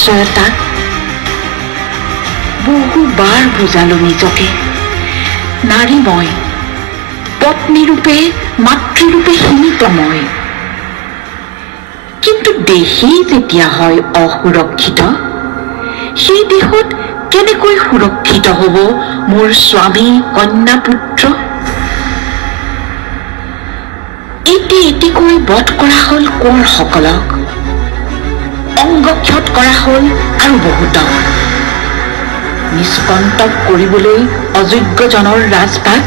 নিশ্চয়তাক বহুবাৰ বুজালো নিজকে। নাৰী মই, পত্নীৰূপে মাতৃৰূপে সীমিত মই। কিন্তু দেহেই যেতিয়া হয় অসুৰক্ষিত, সেই দেশত কেনেকৈ সুৰক্ষিত হ'ব মোৰ স্বামী কন্যা পুত্ৰ? এটি এটিকৈ বধ কৰা হ'ল কোঁৱৰসকলক, অংগক্ষত কৰা হ'ল আৰু বহুতক। নিষ্কণ্টক কৰিবলৈ অযোগ্যজনৰ ৰাজপাট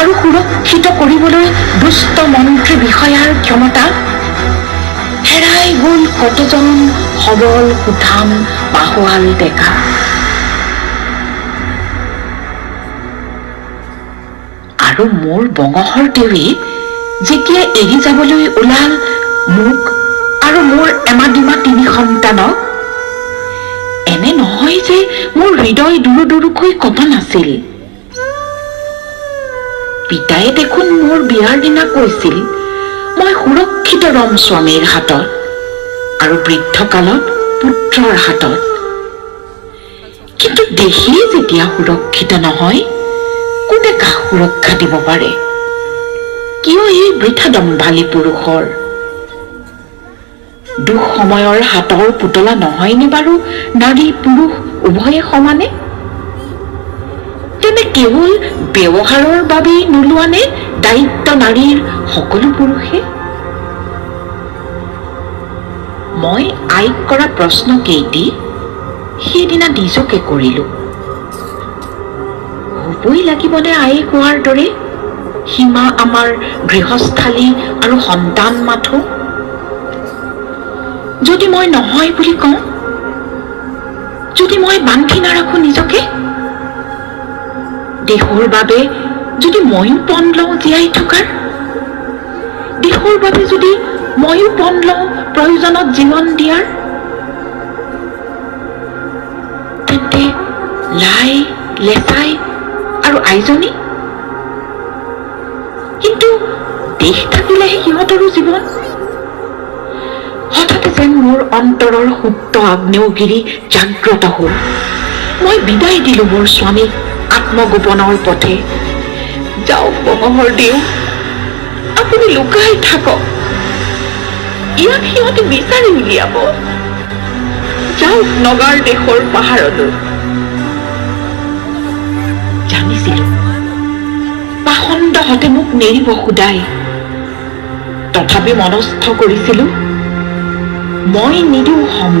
আৰু সুৰক্ষিত কৰিবলৈ দুষ্ট মন্ত্ৰী বিষয়াৰ ক্ষমতা। হেৰাই গ'ল কতজন সবল সুঠাম পাহোৱাল ডেকা। আৰু মোৰ বঙহৰ দেৱী যেতিয়া এৰি যাবলৈ ওলাল মোক আৰু মোৰ এমাদিমা 3 সন্তানক, এনে নহয় যে মোৰ হৃদয় দুৰু দুৰুকৈ কঁপা নাছিল। পিতায়ে দেখোন মোৰ বিয়াৰ দিনা কৈছিল মই সুৰক্ষিত ৰম স্বামীৰ হাতত আৰু বৃদ্ধকালত পুত্ৰৰ হাতত। কিন্তু দেশী যেতিয়া সুৰক্ষিত নহয়, কোনে কাক সুৰক্ষা দিব পাৰে? কিয় এই বৃথা দম্ভালী পুৰুষৰ? দুখ সময়ৰ হাতৰ পুতলা নহয়নে বাৰু নাৰী পুৰুষ উভয়ে সমানে? তেনে কেৱল ব্যৱহাৰৰ বাবেই নোলোৱানে দায়িত্ব নাৰীৰ সকলো পুৰুষে? মই আইক কৰা প্ৰশ্ন কেইটি সেইদিনা নিজকে কৰিলো। হ'বই লাগিবনে আয়ে কোৱাৰ দৰে সীমা আমাৰ গৃহস্থালী আৰু সন্তান মাথো? যদি মই নহয় বুলি কওঁ, যদি মই বান্ধি নাৰাখো নিজকে, দেশৰ বাবে যদি ময়ো পণ লওঁ জীয়াই থকাৰ, দেশৰ বাবে যদি ময়ো পণ লওঁ প্ৰয়োজনত জীৱন দিয়াৰ, তেন্তে লাই লেচাই আৰু আইজনী? কিন্তু দেশ থাকিলেহে সিহঁতৰো জীৱন। হঠাতে যেন মোৰ অন্তৰৰ সুপ্ত আগ্নেয়গিৰি জাগ্ৰত হ'ল। মই বিদায় দিলো মোৰ স্বামীক আত্মগোপনৰ পথে। যাওক বঙহৰ দেও, আপুনি লুকাই থাকক, ইয়াক সিহঁতে বিচাৰি উলিয়াব। যাওক নগাৰ দেশৰ পাহাৰলৈ। জানিছিলো পাখণ্ডহঁতে মোক নেৰিব সোধাই, তথাপি মনস্থ কৰিছিলো মই নিদিওঁ সম্ভেদ।